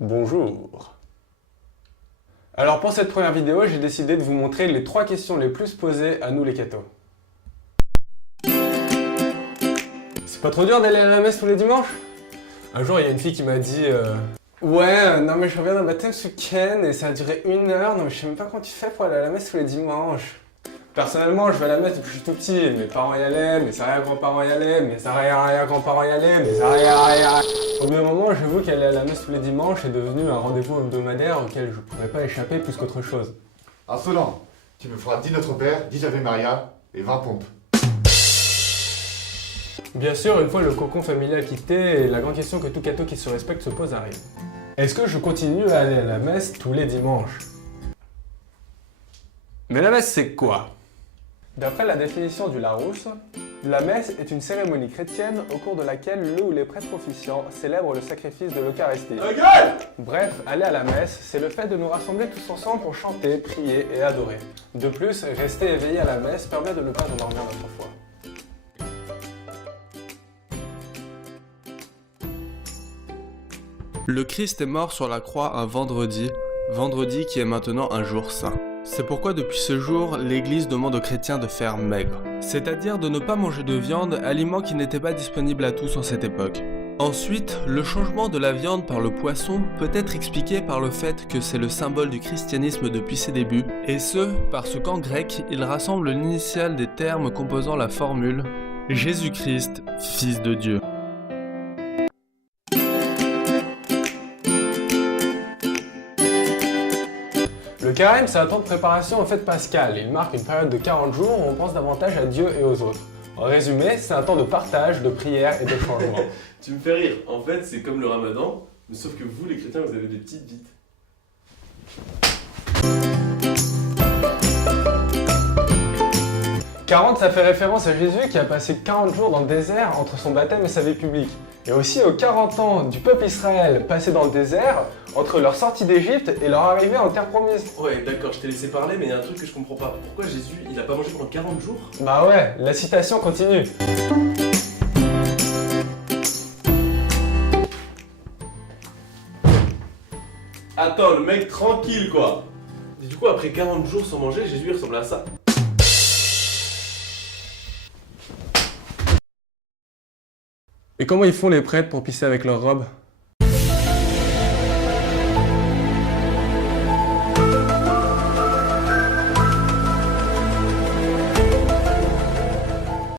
Bonjour. Alors pour cette première vidéo, j'ai décidé de vous montrer les 3 questions les plus posées à nous les cathos. C'est pas trop dur d'aller à la messe tous les dimanches? Un jour, il y a une fille qui m'a dit ouais, non mais je reviens d'un baptême ce week-end et ça a duré 1 heure, non mais je sais même pas comment tu fais pour aller à la messe tous les dimanches. Personnellement, je vais à la messe depuis que je suis tout petit, mes parents y allaient, mes arrière-grands-parents y allaient, mes arrière-arrière-grands-parents y allaient, mes arrière-arrière... Au bout d'un moment, j'avoue qu'aller à la messe tous les dimanches est devenu un rendez-vous hebdomadaire auquel je pourrais pas échapper plus qu'autre chose. Insolent, tu me feras 10 Notre Père, 10 Ave Maria et 20 pompes. Bien sûr, une fois le cocon familial quitté, la grande question que tout catho qui se respecte se pose arrive. Est-ce que je continue à aller à la messe tous les dimanches? Mais la messe, c'est quoi? D'après la définition du Larousse, la messe est une cérémonie chrétienne au cours de laquelle le ou les prêtres officiants célèbrent le sacrifice de l'Eucharistie. Bref, aller à la messe, c'est le fait de nous rassembler tous ensemble pour chanter, prier et adorer. De plus, rester éveillé à la messe permet de ne pas endormir notre foi. Le Christ est mort sur la croix un vendredi qui est maintenant un jour saint. C'est pourquoi depuis ce jour, l'Église demande aux chrétiens de faire maigre, c'est-à-dire de ne pas manger de viande, aliment qui n'était pas disponible à tous en cette époque. Ensuite, le changement de la viande par le poisson peut être expliqué par le fait que c'est le symbole du christianisme depuis ses débuts, et ce, parce qu'en grec, il rassemble l'initiale des termes composant la formule « Jésus-Christ, Fils de Dieu ». Le carême, c'est un temps de préparation aux fêtes pascales. Il marque une période de 40 jours où on pense davantage à Dieu et aux autres. En résumé, c'est un temps de partage, de prière et de changement. Tu me fais rire. En fait, c'est comme le ramadan, mais sauf que vous, les chrétiens, vous avez des petites bites. « 40 », ça fait référence à Jésus qui a passé 40 jours dans le désert entre son baptême et sa vie publique. Et aussi aux 40 ans du peuple Israël passé dans le désert entre leur sortie d'Égypte et leur arrivée en terre promise. Ouais, d'accord, je t'ai laissé parler, mais il y a un truc que je comprends pas. Pourquoi Jésus, il a pas mangé pendant 40 jours? Bah ouais, la citation continue. Attends, le mec tranquille, quoi. Et du coup, après 40 jours sans manger, Jésus, il ressemble à ça. Et comment ils font les prêtres pour pisser avec leur robe?